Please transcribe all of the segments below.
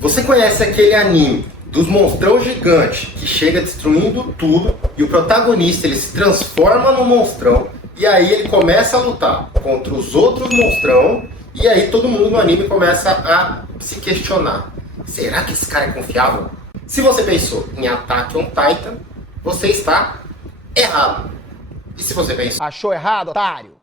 Você conhece aquele anime dos monstrão gigante que chega destruindo tudo e o protagonista ele se transforma no monstrão e aí ele começa a lutar contra os outros monstrão e aí todo mundo no anime começa a se questionar. Será que esse cara é confiável? Se você pensou em Attack on Titan, você está errado. E se você pensou Achou errado, otário?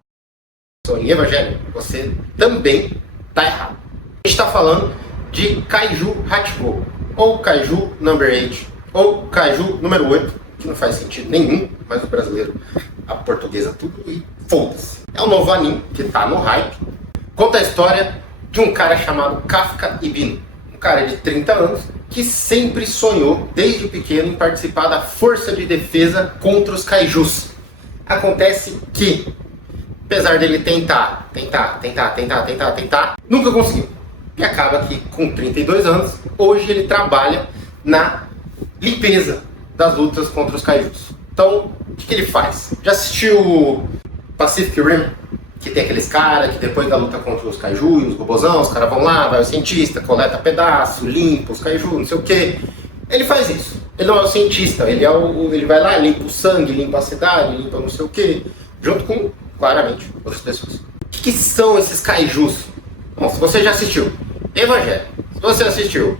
em Evangelho, você também está errado. A gente está falando de Kaiju Hachiko, ou Kaiju Number 8, ou Kaiju número 8, que não faz sentido nenhum, mas o brasileiro, a portuguesa tudo e foda-se. É um novo anime que está no hype. Conta a história de um cara chamado Kafka Ibino, um cara de 30 anos que sempre sonhou, desde pequeno, em participar da força de defesa contra os kaijus. Acontece que, apesar dele tentar, nunca conseguiu. E acaba que, com 32 anos, hoje ele trabalha na limpeza das lutas contra os kaijus. Então, o que ele faz? Já assistiu Pacific Rim? Que tem aqueles caras que depois da luta contra os kaiju e os robozão, os caras vão lá, vai o cientista, coleta pedaço, limpa os kaiju, não sei o que. Ele faz isso. Ele não é o cientista, ele vai lá, limpa o sangue, limpa a cidade, limpa não sei o que, junto com, claramente, outras pessoas. O que são esses kaijus? Bom, se você já assistiu Evangelho, se você assistiu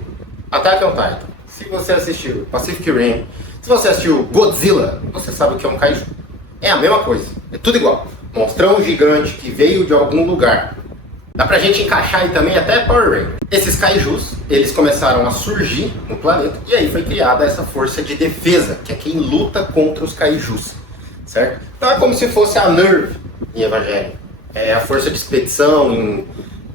Attack on Titan, se você assistiu Pacific Rim, se você assistiu Godzilla, você sabe o que é um kaiju. É a mesma coisa, é tudo igual. Monstrão gigante que veio de algum lugar. Dá pra gente encaixar aí também até Power Rangers. Esses kaijus, eles começaram a surgir no planeta e aí foi criada essa força de defesa, que é quem luta contra os kaijus, certo? Então é como se fosse a NERV em Evangelho. É a força de expedição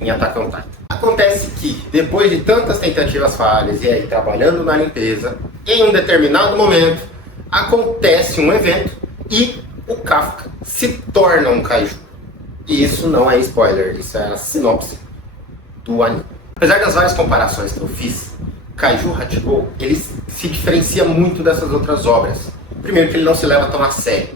em Attack on Titan. Acontece que, depois de tantas tentativas falhas e aí trabalhando na limpeza, em um determinado momento, acontece um evento e o Kafka se torna um kaiju. E isso não é spoiler, isso é a sinopse do anime. Apesar das várias comparações que eu fiz, Kaiju Hachiko, ele se diferencia muito dessas outras obras. Primeiro que ele não se leva tão a sério.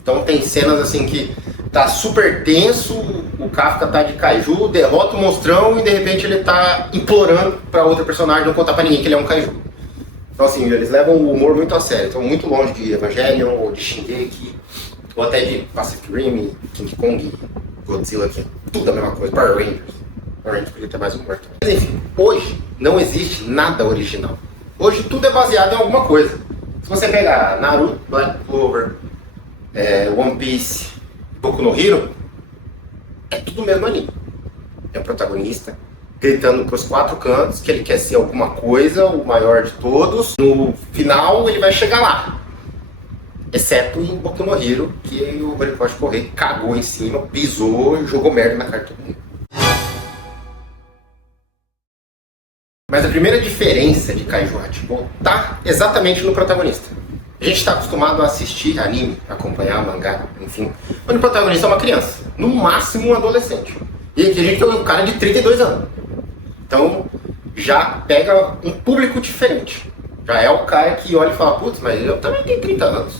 Então tem cenas assim que tá super tenso, o Kafka tá de kaiju, derrota o monstrão e de repente ele tá implorando pra outra personagem não contar pra ninguém que ele é um kaiju. Então assim, eles levam o humor muito a sério. Estão muito longe de Evangelion ou de Shingeki, ou até de Pacific Rim, King Kong, Godzilla, que é tudo a mesma coisa, Power Rangers. Power Rangers podia ter mais humor também. Mas enfim, hoje não existe nada original. Hoje tudo é baseado em alguma coisa. Se você pegar Naruto, Black Clover, One Piece, Boku no Hero, é tudo o mesmo anime. É o protagonista gritando pros quatro cantos que ele quer ser alguma coisa, o maior de todos. No final ele vai chegar lá. Exceto em Boku no Hero, que o Horikoshi Correia cagou em cima, pisou e jogou merda na cara de todo mundo. Mas a primeira diferença de Kaiju Hachiko tá exatamente no protagonista. A gente está acostumado a assistir anime, acompanhar mangá, enfim, onde o protagonista é uma criança, no máximo um adolescente. E aqui a gente tem um cara de 32 anos. Então já pega um público diferente. Já é o cara que olha e fala, putz, mas eu também tenho 30 anos.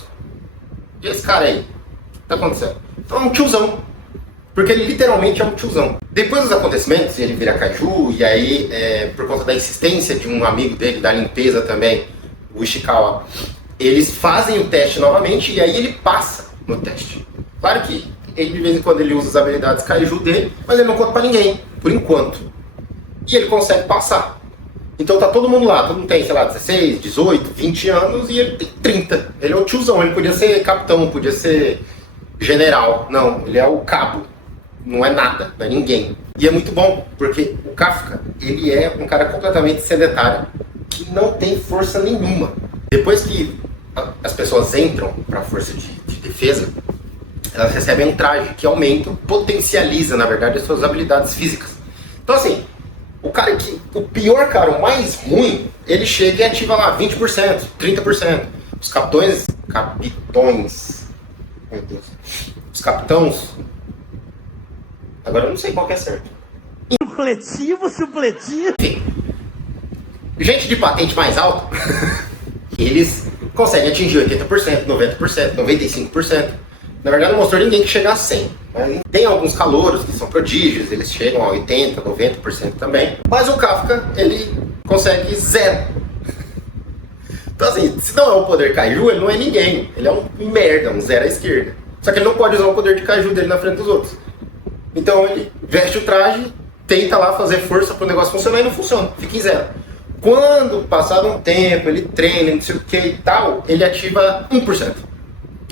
E esse cara aí? O que tá acontecendo? Então é um tiozão. Porque ele literalmente é um tiozão. Depois dos acontecimentos, ele vira kaiju, e aí, por conta da insistência de um amigo dele, da limpeza também, o Ishikawa, eles fazem o teste novamente, e aí ele passa no teste. Claro que ele, de vez em quando, ele usa as habilidades kaiju dele, mas ele não conta pra ninguém, por enquanto. E ele consegue passar. Então tá todo mundo lá, todo mundo tem, sei lá, 16, 18, 20 anos e ele tem 30. Ele é o tiozão, ele podia ser capitão, podia ser general. Não, ele é o cabo. Não é nada, não é ninguém. E é muito bom, porque o Kafka, ele é um cara completamente sedentário, que não tem força nenhuma. Depois que as pessoas entram pra força de defesa, elas recebem um traje que aumenta, potencializa, na verdade, as suas habilidades físicas. Então assim, o pior cara, o mais ruim, ele chega e ativa lá 20%, 30%. Os capitões, meu Deus, os capitãos, agora eu não sei qual que é certo. Supletivo. Enfim, gente de patente mais alta, eles conseguem atingir 80%, 90%, 95%. Na verdade não mostrou ninguém que chega a 100%. Mas tem alguns calouros que são prodígios, eles chegam a 80%, 90% também. Mas o Kafka, ele consegue 0. Então assim, se não é o poder Kaiju, ele não é ninguém. Ele é um merda, um 0 à esquerda. Só que ele não pode usar o poder de Kaiju dele na frente dos outros. Então ele veste o traje, tenta lá fazer força pro negócio funcionar e não funciona, fica em 0. Quando passado um tempo, ele treina, não sei o que e tal, ele ativa 1%.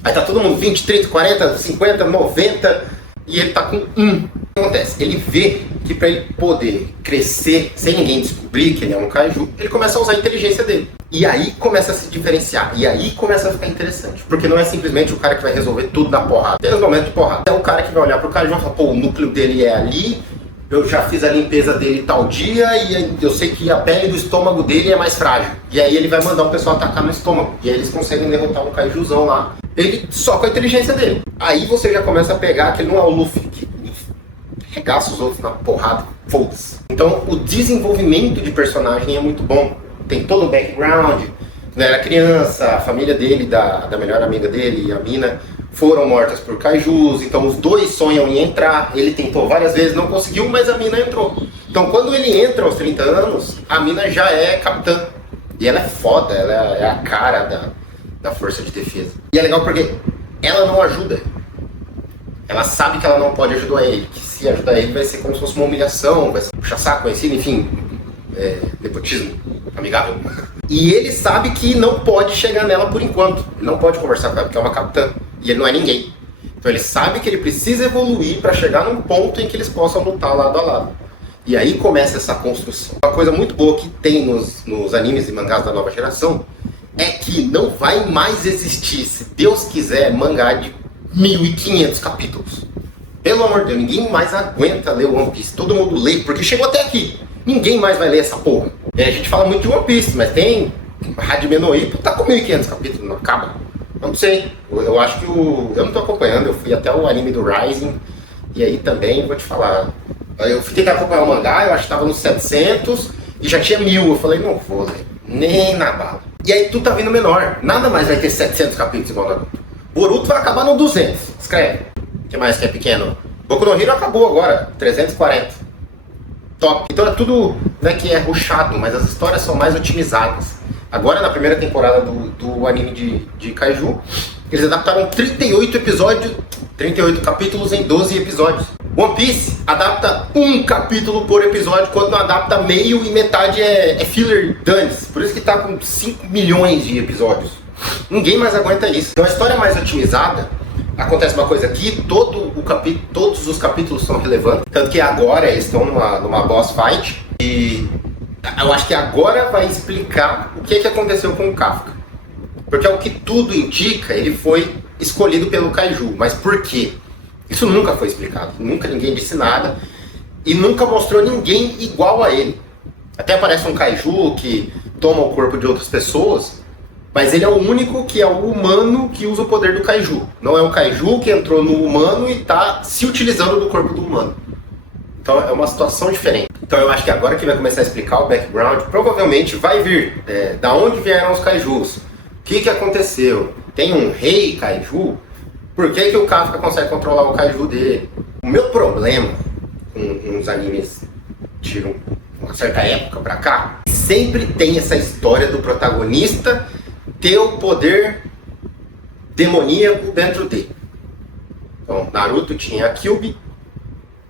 Aí tá todo mundo 20, 30, 40, 50, 90 e ele tá com 1. O que acontece? Ele vê que para ele poder crescer sem ninguém descobrir que ele é um Kaiju, ele começa a usar a inteligência dele. E aí começa a se diferenciar. E aí começa a ficar interessante. Porque não é simplesmente o cara que vai resolver tudo na porrada. Tem os momentos de porrada. É o cara que vai olhar pro Kaiju e falar, pô, o núcleo dele é ali, eu já fiz a limpeza dele tal dia e eu sei que a pele do estômago dele é mais frágil. E aí ele vai mandar o pessoal atacar no estômago. E aí eles conseguem derrotar um Kaijuzão lá. Ele só com a inteligência dele. Aí você já começa a pegar que ele não é o Luffy, que regaça os outros na porrada, foda-se. Então o desenvolvimento de personagem é muito bom. Tem todo o background. Quando era criança, a família dele, da melhor amiga dele e a mina foram mortas por Kaijus, então os dois sonham em entrar. Ele tentou várias vezes, não conseguiu, mas a mina entrou. Então quando ele entra aos 30 anos, a mina já é capitã. E ela é foda, ela é a cara da força de defesa. E é legal porque ela não ajuda. Ela sabe que ela não pode ajudar ele, que se ajudar ele vai ser como se fosse uma humilhação, vai ser puxar saco, conhecido, enfim, nepotismo amigável. E ele sabe que não pode chegar nela por enquanto. Ele não pode conversar com ela, porque é uma capitã. E ele não é ninguém. Então ele sabe que ele precisa evoluir para chegar num ponto em que eles possam lutar lado a lado. E aí começa essa construção. Uma coisa muito boa que tem nos animes e mangás da nova geração é que não vai mais existir, se Deus quiser, mangá de 1.500 capítulos. Pelo amor de Deus, ninguém mais aguenta ler One Piece. Todo mundo lê, porque chegou até aqui. Ninguém mais vai ler essa porra. A gente fala muito de One Piece, mas tem Hajime no Ippo, tá com 1.500 capítulos, não acaba. Eu não sei, eu acho que eu não tô acompanhando, eu fui até o anime do Rising, e aí também, vou te falar, eu fui tentar acompanhar o mangá, eu acho que tava nos 700, e já tinha 1.000, eu falei, não vou ler, nem na bala. E aí tudo tá vindo menor, nada mais vai ter 700 capítulos igual Naruto. Boruto vai acabar no 200, escreve. O que mais que é pequeno? Boku no Hero acabou agora, 340. Top. Então é tudo, né, que é rushado, mas as histórias são mais otimizadas. Agora na primeira temporada do anime de Kaiju, eles adaptaram 38 capítulos em 12 episódios. One Piece adapta um capítulo por episódio, quando não adapta meio e metade é filler dance. Por isso que tá com 5 milhões de episódios. Ninguém mais aguenta isso. Então a história é mais otimizada. Acontece uma coisa aqui, todos os capítulos são relevantes. Tanto que agora eles estão numa boss fight. E eu acho que agora vai explicar o que aconteceu com o Kafka. Porque ao que tudo indica, ele foi escolhido pelo Kaiju. Mas por quê? Isso nunca foi explicado. Nunca ninguém disse nada. E nunca mostrou ninguém igual a ele. Até aparece um Kaiju que toma o corpo de outras pessoas. Mas ele é o único que é o humano que usa o poder do Kaiju. Não é o Kaiju que entrou no humano e está se utilizando do corpo do humano. Então é uma situação diferente. Então eu acho que agora que vai começar a explicar o background, provavelmente vai vir da onde vieram os Kaijus. O que aconteceu? Tem um rei Kaiju? Por que o Kafka consegue controlar o Kaiju dele? O meu problema com os animes de uma certa época pra cá, sempre tem essa história do protagonista ter o poder demoníaco dentro dele. Então, Naruto tinha a Kyuubi,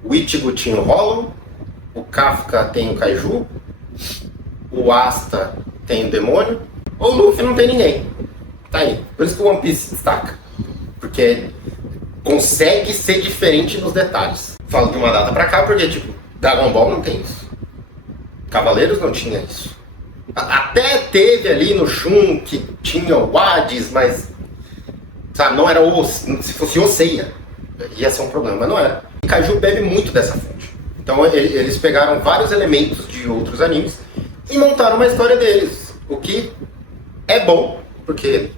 o Ichigo tinha o Hollow, o Kafka tem o Kaiju, o Asta tem o demônio, o Luffy não tem ninguém. Tá aí. Por isso que o One Piece se destaca. Porque consegue ser diferente nos detalhes. Falo de uma data pra cá porque, tipo, Dragon Ball não tem isso. Cavaleiros não tinha isso. Até teve ali no Shun que tinha o Hades, mas sabe, não era se fosse o Seiya, ia ser um problema, mas não era. E Kaiju bebe muito dessa fonte. Então eles pegaram vários elementos de outros animes e montaram uma história deles. O que é bom, porque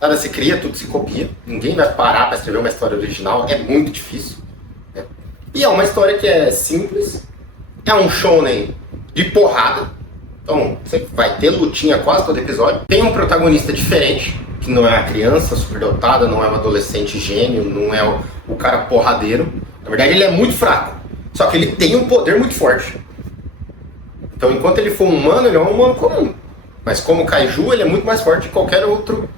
nada se cria, tudo se copia. Ninguém vai parar para escrever uma história original, é muito difícil. Né? E é uma história que é simples, é um shonen de porrada. Então, você vai ter lutinha quase todo episódio. Tem um protagonista diferente, que não é a criança superdotada, não é um adolescente gênio, não é o cara porradeiro. Na verdade, ele é muito fraco. Só que ele tem um poder muito forte. Então, enquanto ele for um humano, ele é um humano comum. Mas como Kaiju, ele é muito mais forte que qualquer outro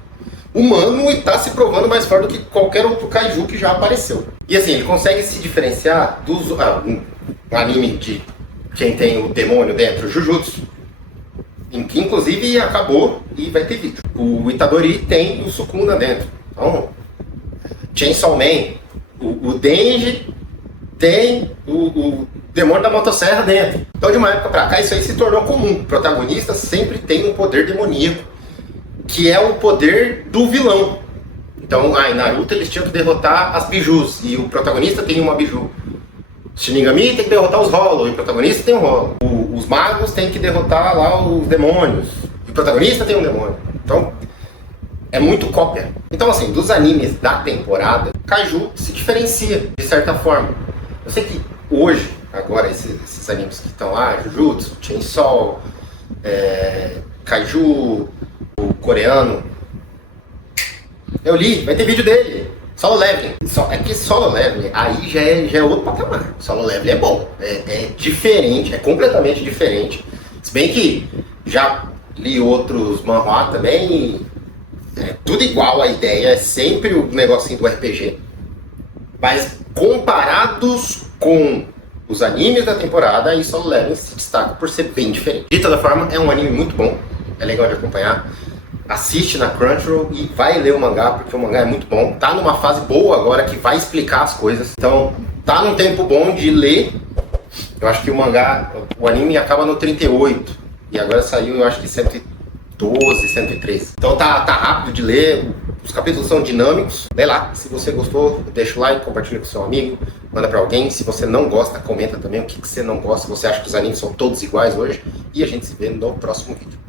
humano e está se provando mais forte do que qualquer outro Kaiju que já apareceu. E assim, ele consegue se diferenciar dos um anime de quem tem o demônio dentro, Jujutsu, em que inclusive acabou e vai ter vídeo. O Itadori tem o Sukuna dentro. Então, Chainsaw Man, o Denji tem o demônio da motosserra dentro. Então, de uma época pra cá, isso aí se tornou comum. O protagonista sempre tem um poder demoníaco, que é o poder do vilão. Então, em Naruto eles tinham que derrotar as bijus, e o protagonista tem uma biju. Shinigami tem que derrotar os Hollow, e o protagonista tem um Hollow. Os magos têm que derrotar lá os demônios, e o protagonista tem um demônio. Então, é muito cópia. Então, assim, dos animes da temporada, Kaiju se diferencia, de certa forma. Eu sei que hoje, agora, esses animes que estão lá, Jujutsu, Chainsaw, Kaiju, o coreano, eu li, vai ter vídeo dele. Solo Leveling. É que Solo Leveling aí já é outro patamar. Solo Leveling é bom. É diferente, é completamente diferente. Se bem que já li outros manhwa também. É tudo igual, a ideia é sempre o negocinho do RPG. Mas comparados com os animes da temporada, aí Solo Leveling se destaca por ser bem diferente. De toda forma, é um anime muito bom. É legal de acompanhar. Assiste na Crunchyroll e vai ler o mangá, porque o mangá é muito bom. Tá numa fase boa agora que vai explicar as coisas. Então, tá num tempo bom de ler. Eu acho que o anime acaba no 38. E agora saiu, eu acho que 112, 113. Então tá rápido de ler. Os capítulos são dinâmicos. Lê lá. Se você gostou, deixa o like, compartilha com seu amigo, manda pra alguém. Se você não gosta, comenta também o que você não gosta. Se você acha que os animes são todos iguais hoje. E a gente se vê no próximo vídeo.